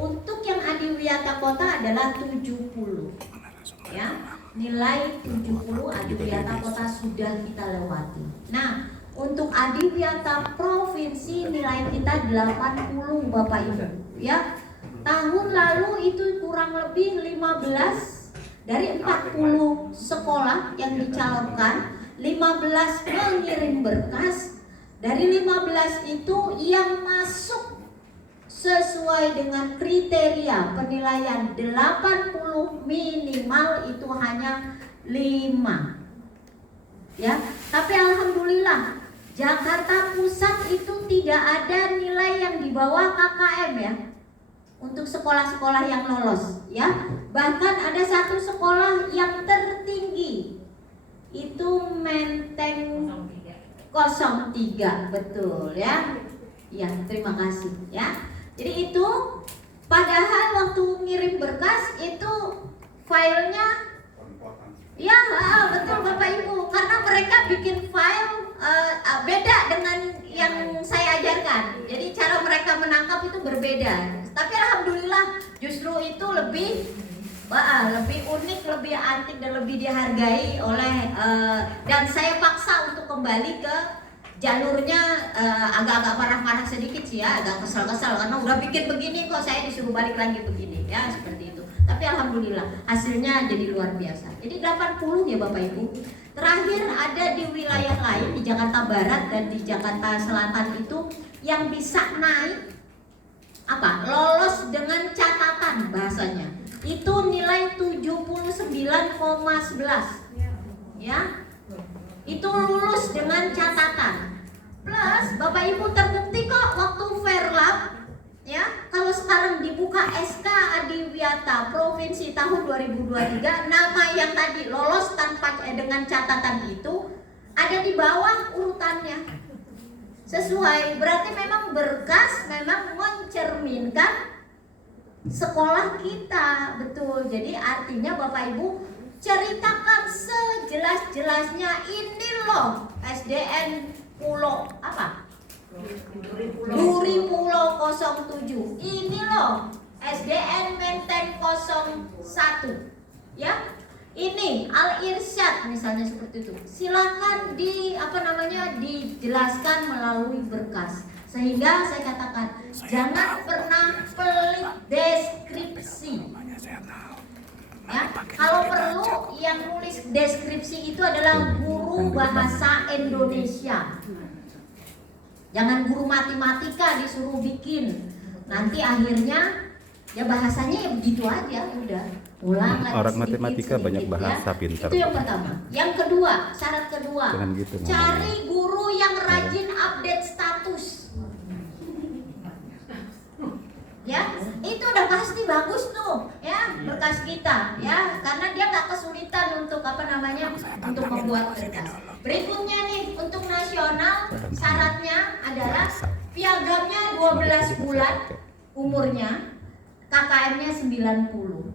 Untuk yang adiwiyata kota adalah 70. Ya, nilai 70 adiwiyata kota sudah kita lewati. Nah, untuk adiwiyata provinsi nilai kita 80 Bapak Ibu. Ya, tahun lalu itu kurang lebih 15 dari 40 sekolah yang dicalonkan, 15 mengirim berkas. Dari 15 itu yang masuk sesuai dengan kriteria penilaian 80 minimal itu hanya 5. Ya, tapi alhamdulillah Jakarta Pusat itu tidak ada nilai yang di bawah KKM ya. Untuk sekolah-sekolah yang lolos ya. Bahkan ada satu sekolah yang tertinggi itu Menteng 03, betul ya. Ya, terima kasih ya. Jadi itu padahal waktu ngirim berkas itu filenya ya betul Bapak Ibu, karena mereka bikin file beda dengan yang saya ajarkan. Jadi cara mereka menangkap itu berbeda. Tapi alhamdulillah justru itu lebih unik, lebih antik dan lebih dihargai oleh dan saya paksa untuk kembali ke jalurnya. Agak-agak marah-marah sedikit sih ya, agak kesal-kesal karena udah bikin begini kok saya disuruh balik lagi begini ya, seperti itu. Tapi alhamdulillah hasilnya jadi luar biasa. Jadi 80 ya Bapak Ibu. Terakhir ada di wilayah lain di Jakarta Barat dan di Jakarta Selatan itu yang bisa naik lolos dengan catatan bahasanya. Itu nilai 79,11 ya. Itu lulus dengan catatan. Plus Bapak Ibu terbukti kok waktu Fairlab ya, kalau sekarang dibuka SK Adiwiyata Provinsi tahun 2023, nama yang tadi lolos tanpa dengan catatan itu ada di bawah urutannya. Sesuai, berarti memang berkas memang mencerminkan sekolah kita, betul. Jadi artinya Bapak Ibu ceritakan sejelas-jelasnya, ini loh SDN Pulau Duri Pulau 07, ini loh SDN Menteng 01 ya, ini Al Irsyad misalnya seperti itu. Silakan dijelaskan melalui berkas. Sehingga saya katakan jangan pernah pelit deskripsi ya. Kalau perlu yang nulis deskripsi itu adalah guru bahasa Indonesia. Jangan guru matematika disuruh bikin. Nanti akhirnya ya bahasanya ya begitu aja, udah. Ulang lagi orang sedikit, matematika sedikit, banyak bahasa ya. pintar. Itu yang pertama. Yang kedua, syarat kedua, gitu, cari guru yang rajin update status. Ya, itu udah pasti bagus tuh ya berkas kita ya, karena dia nggak kesulitan untuk untuk membuat berkas. Berikutnya nih untuk nasional syaratnya adalah piagamnya 12 bulan umurnya, KKM-nya 90.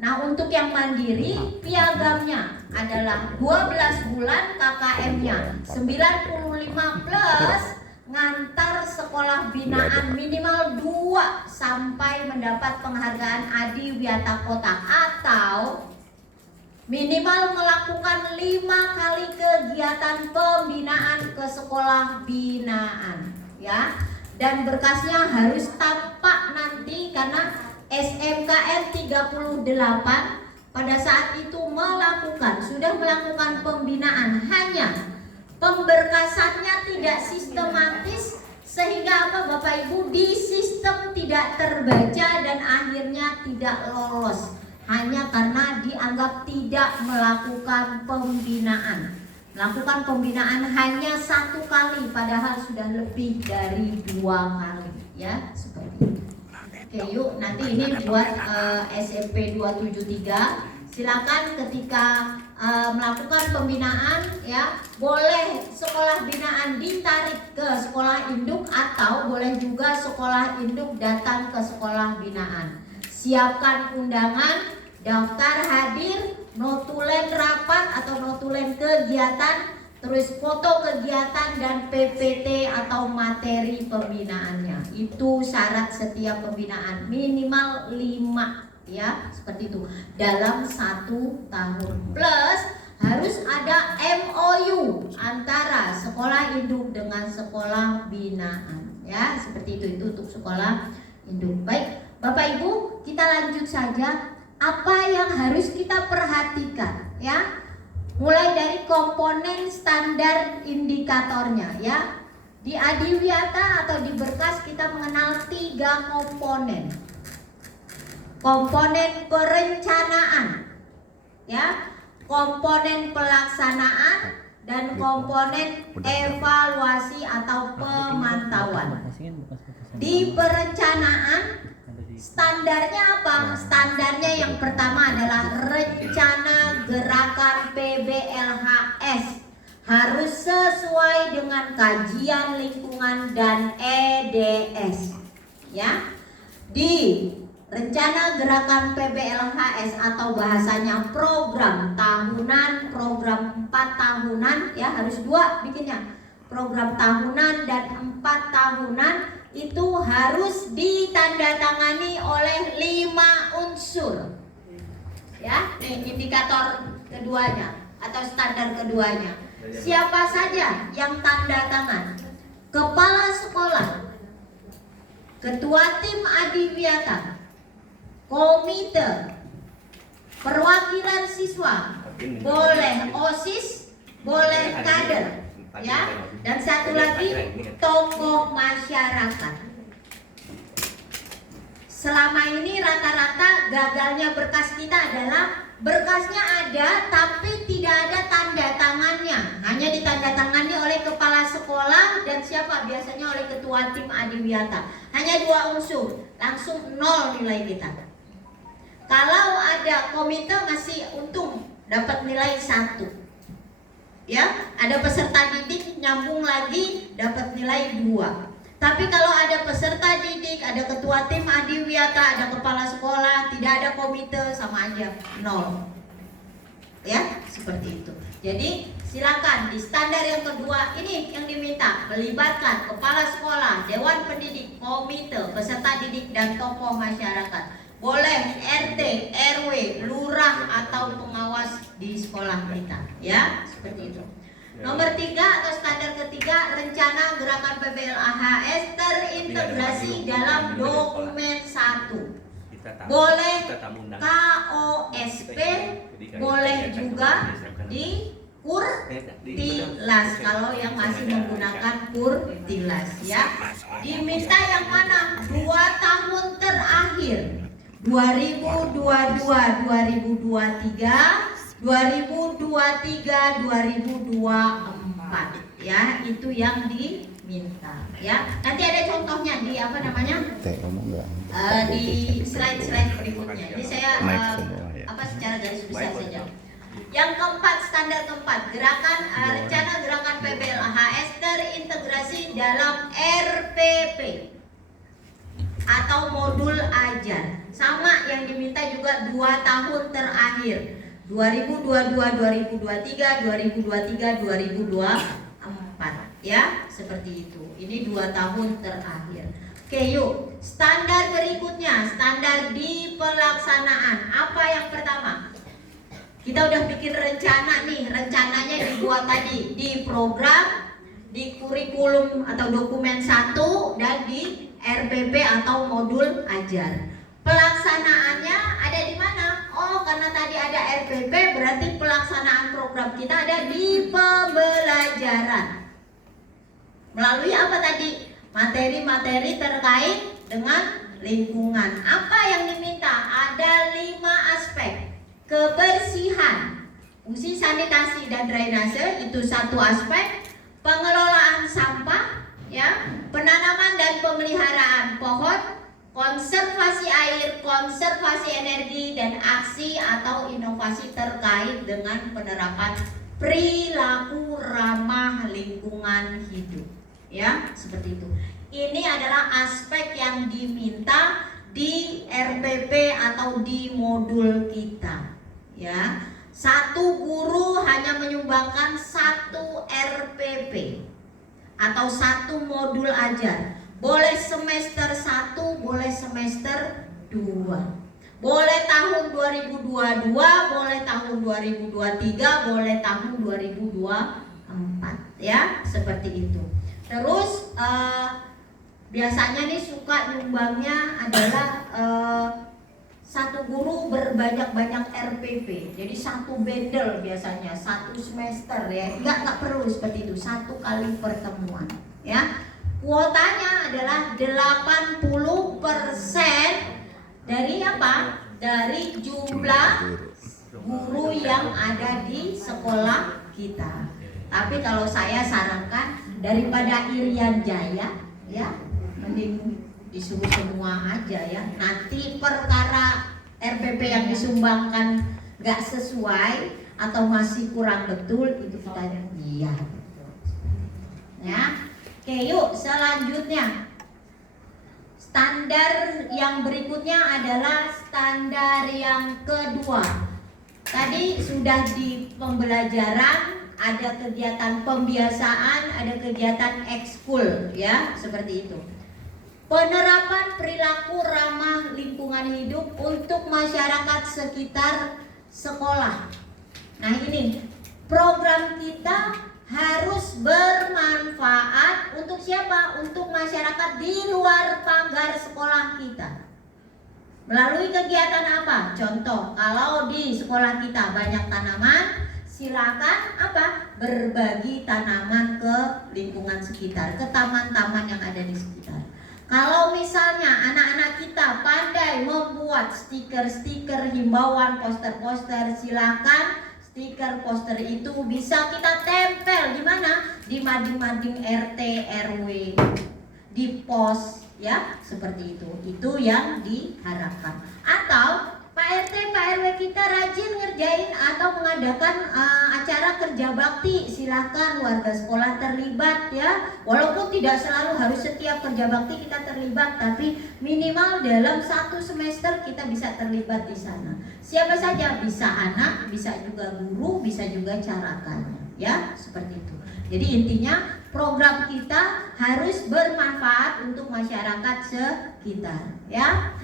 Nah untuk yang mandiri piagamnya adalah 12 bulan, KKM-nya 95 plus ngantar sekolah binaan minimal 2 sampai mendapat penghargaan Adiwiyata Kota, atau minimal melakukan 5 kali kegiatan pembinaan ke sekolah binaan ya. Dan berkasnya harus tampak nanti, karena SMKN 38 pada saat itu sudah melakukan pembinaan, hanya pemberkasannya tidak sistematis, sehingga Bapak Ibu di sistem tidak terbaca dan akhirnya tidak lolos hanya karena dianggap tidak melakukan pembinaan. Melakukan pembinaan hanya 1 kali padahal sudah lebih dari 2 kali ya, seperti itu. Oke, yuk nanti ini buat SMP 273. Silakan ketika melakukan pembinaan ya, boleh sekolah binaan ditarik ke sekolah induk atau boleh juga sekolah induk datang ke sekolah binaan. Siapkan undangan, daftar hadir, notulen rapat atau notulen kegiatan, terus foto kegiatan dan PPT atau materi pembinaannya. Itu syarat setiap pembinaan, minimal 5 ya, seperti itu dalam 1 tahun. Plus harus ada MOU antara sekolah induk dengan sekolah binaan ya, seperti itu untuk sekolah induk. Baik Bapak Ibu, kita lanjut saja. Apa yang harus kita perhatikan ya? Mulai dari komponen standar indikatornya ya. Di Adiwiyata atau di Berkas kita mengenal 3 komponen. Komponen perencanaan ya, komponen pelaksanaan, dan komponen evaluasi atau pemantauan. Di perencanaan standarnya apa? Standarnya yang pertama adalah rencana gerakan PBLHS harus sesuai dengan kajian lingkungan dan EDS ya. Di rencana gerakan PBLHS atau bahasanya program tahunan, program 4 tahunan ya, harus 2 bikinnya. Program tahunan dan 4 tahunan itu harus ditandatangani oleh 5 unsur. Ya, ini indikator keduanya atau standar keduanya. Siapa saja yang tanda tangan? Kepala sekolah, ketua tim Adiwiyata, komite, perwakilan siswa, boleh OSIS, boleh kader, ya, dan satu lagi tokoh masyarakat. Selama ini rata-rata gagalnya berkas kita adalah berkasnya ada tapi tidak ada tanda tangannya, hanya ditandatangani oleh kepala sekolah dan siapa? Biasanya oleh ketua tim Adiwiyata. Hanya 2 unsur, langsung 0 nilai kita. Kalau ada komite ngasih untung dapat nilai 1. Ya, ada peserta didik nyambung lagi dapat nilai 2. Tapi kalau ada peserta didik, ada ketua tim Adiwiyata, ada kepala sekolah, tidak ada komite, sama aja 0. Ya, seperti itu. Jadi silakan di standar yang kedua ini yang diminta melibatkan kepala sekolah, dewan pendidik, komite, peserta didik dan tokoh masyarakat. Boleh RT, RW, lurah atau pengawas di sekolah kita, ya, seperti itu. Nomor 3 atau standar ketiga, rencana gerakan PBLHS terintegrasi dalam dokumen 1. Boleh KOSP, boleh juga di Kurtilas kalau yang masih menggunakan Kurtilas, ya. Diminta yang mana? 2 tahun terakhir, 2022, 2023, 2023, 2024, ya, itu yang diminta, ya. Nanti ada contohnya di apa namanya? Di slide-slide berikutnya. Ini saya apa secara garis besar saja. Yang keempat, standar keempat, rencana gerakan PBLHS terintegrasi dalam RPP atau modul ajar. Sama yang diminta juga 2 tahun terakhir, 2022, 2023, 2023, 2024, ya, seperti itu. Ini 2 tahun terakhir. Oke, yuk, standar berikutnya, standar di pelaksanaan. Apa yang pertama? Kita udah bikin rencana nih, rencananya dibuat tadi di program, di kurikulum atau dokumen 1, dan di RPP atau modul ajar. Pelaksanaannya ada di mana? Oh, karena tadi ada RPP, berarti pelaksanaan program kita ada di pembelajaran. Melalui apa tadi? Materi-materi terkait dengan lingkungan. Apa yang diminta? Ada 5 aspek. Kebersihan, fungsi sanitasi dan drainase itu 1 aspek. Pengelolaan sampah, ya, penanaman dan pemeliharaan pohon, konservasi air, konservasi energi, dan aksi atau inovasi terkait dengan penerapan perilaku ramah lingkungan hidup, ya, seperti itu. Ini adalah aspek yang diminta di RPP atau di modul kita, ya. Satu guru hanya menyumbangkan 1 RPP atau 1 modul ajar. Boleh semester 1, boleh semester 2. Boleh tahun 2022, boleh tahun 2023, boleh tahun 2024 ya, seperti itu. Terus biasanya nih suka nyumbangnya adalah satu guru berbanyak-banyak RPP. Jadi 1 bundle biasanya 1 semester ya. Enggak perlu seperti itu. 1 kali pertemuan ya. Kuotanya adalah 80% dari apa? Dari jumlah guru yang ada di sekolah kita. Tapi kalau saya sarankan daripada Irian Jaya ya, mending disuruh semua aja ya. Nanti perkara RPP yang disumbangkan nggak sesuai atau masih kurang betul, itu kita lihat ya. Oke, yuk selanjutnya. Standar yang berikutnya adalah standar yang kedua. Tadi sudah di pembelajaran ada kegiatan pembiasaan, ada kegiatan ekskul ya, seperti itu. Penerapan perilaku ramah lingkungan hidup untuk masyarakat sekitar sekolah. Nah ini program kita harus bermanfaat untuk siapa? Untuk masyarakat di luar pagar sekolah kita. Melalui kegiatan apa? Contoh, kalau di sekolah kita banyak tanaman, silakan apa? Berbagi tanaman ke lingkungan sekitar, ke taman-taman yang ada di sekitar. Kalau misalnya anak-anak kita pandai membuat stiker-stiker himbauan, poster-poster, silakan stiker poster itu bisa kita tempel di mana? Di mading-mading RT, RW, di pos ya, seperti itu. Itu yang diharapkan. Atau Pak RT, Pak RW kita rajin ngerjain atau mengadakan acara kerja bakti, silahkan warga sekolah terlibat ya. Walaupun tidak selalu harus setiap kerja bakti kita terlibat, tapi minimal dalam 1 semester kita bisa terlibat di sana. Siapa saja, bisa anak, bisa juga guru, bisa juga carakannya ya, seperti itu. Jadi intinya program kita harus bermanfaat untuk masyarakat sekitar ya.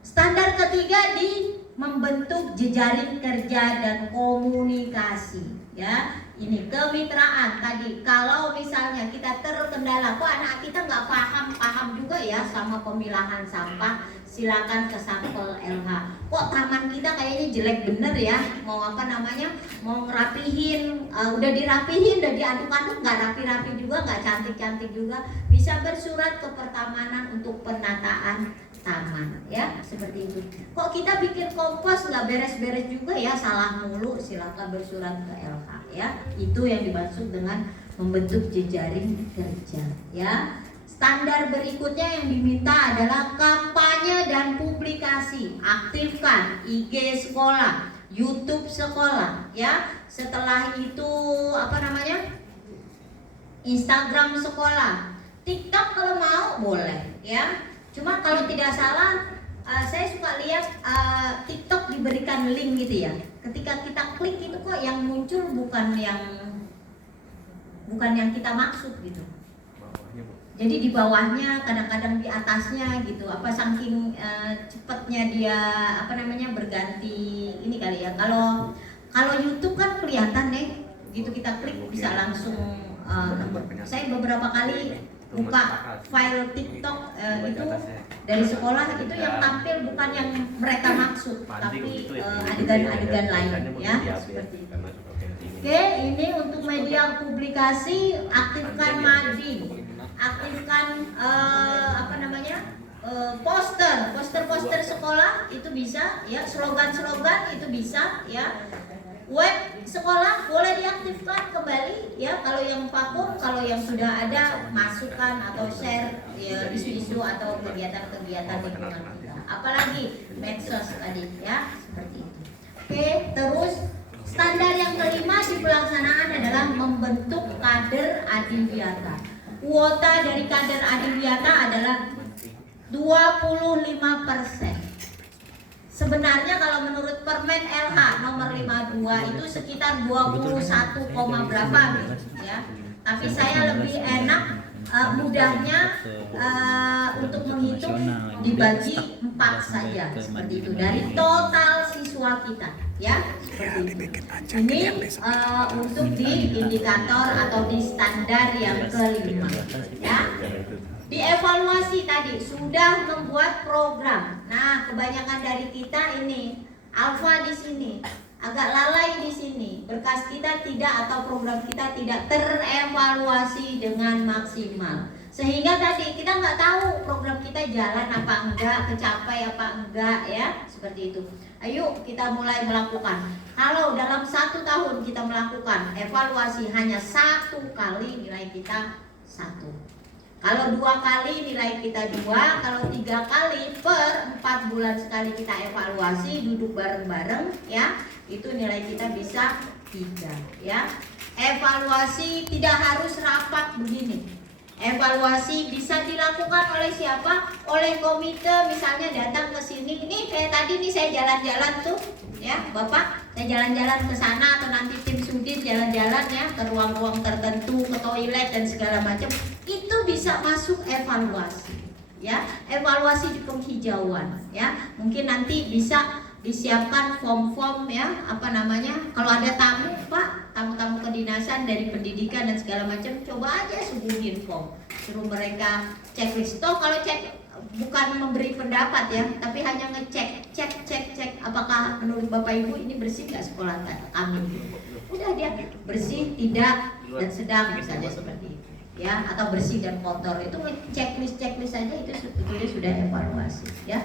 Standar ketiga di membentuk jejaring kerja dan komunikasi ya. Ini kemitraan tadi. Kalau misalnya kita terkendala, kok anak kita nggak paham juga ya sama pemilahan sampah, silakan ke sampel LH. Kok taman kita kayaknya jelek bener ya, mau apa namanya, mau ngerapihin, udah dirapihin, udah diaduk-aduk nggak rapi-rapi juga, nggak cantik-cantik juga, bisa bersurat ke Pertamanan untuk penataan taman ya, seperti itu. Kok kita bikin kompos nggak beres-beres juga ya, salah mulu, silakan bersurat ke LH ya. Itu yang dimaksud dengan membentuk jejaring kerja ya. Standar berikutnya yang diminta adalah kampanye dan publikasi. Aktifkan IG sekolah, YouTube sekolah ya. Setelah itu apa namanya, Instagram sekolah, TikTok kalau mau boleh ya. Cuma kalau tidak salah, saya suka lihat TikTok diberikan link gitu ya. Ketika kita klik itu kok yang muncul bukan yang kita maksud gitu. Jadi di bawahnya, kadang-kadang di atasnya gitu. Apa saking cepatnya dia apa namanya berganti ini kali ya. Kalau YouTube kan kelihatan nih, gitu kita klik bisa langsung. Saya beberapa kali buka file TikTok itu dari sekolah, itu yang tampil bukan yang mereka maksud, tapi adegan-adegan lain ya, seperti itu. Oke, ini untuk media publikasi, aktifkan mading, aktifkan apa namanya, poster sekolah itu bisa ya, slogan-slogan itu bisa ya. Web sekolah boleh diaktifkan kembali ya, kalau yang vakum, kalau yang sudah ada masukkan atau share ya, isu-isu atau kegiatan-kegiatan lingkungan kita. Apalagi medsos tadi ya, seperti itu. Oke, terus standar yang kelima di pelaksanaan adalah membentuk kader adiwiyata. Kuota dari kader adiwiyata adalah 25%. Sebenarnya kalau menurut Permen LH nomor 52 itu sekitar 21, berapa ya. Tapi saya lebih enak mudahnya untuk menghitung dibagi 4 saja seperti itu dari total siswa kita ya, seperti itu. Ini untuk di indikator atau di standar yang kelima ya. Dievaluasi tadi sudah membuat program. Nah, kebanyakan dari kita ini alfa di sini, agak lalai di sini. Berkas kita tidak atau program kita tidak terevaluasi dengan maksimal. Sehingga tadi kita nggak tahu program kita jalan apa enggak, kecapai apa enggak ya, seperti itu. Ayo kita mulai melakukan. Kalau dalam 1 tahun kita melakukan evaluasi hanya 1 kali, nilai kita 1. Kalau 2 kali nilai kita 2, kalau 3 kali per 4 bulan sekali kita evaluasi, duduk bareng-bareng ya, itu nilai kita bisa 3 ya. Evaluasi tidak harus rapat begini. Evaluasi bisa dilakukan oleh siapa? Oleh komite, misalnya datang ke sini. Nih kayak tadi nih saya jalan-jalan tuh ya, Bapak, saya jalan-jalan ke sana atau nanti tim Sudin jalan-jalan ya ke ruang-ruang tertentu, ke toilet dan segala macam. Itu bisa masuk evaluasi ya, evaluasi di penghijauan ya. Mungkin nanti bisa disiapkan form-form ya, apa namanya, kalau ada tamu Pak, tamu-tamu kedinasan dari pendidikan dan segala macam, coba aja suguhin form, suruh mereka checklist. Toh kalau cek bukan memberi pendapat ya, tapi hanya ngecek, cek apakah menurut Bapak Ibu ini bersih nggak sekolah kami. Udah dia bersih, tidak, dan sedang misalnya seperti itu ya, atau bersih dan kotor. Itu checklist saja itu sebetulnya sudah evaluasi ya.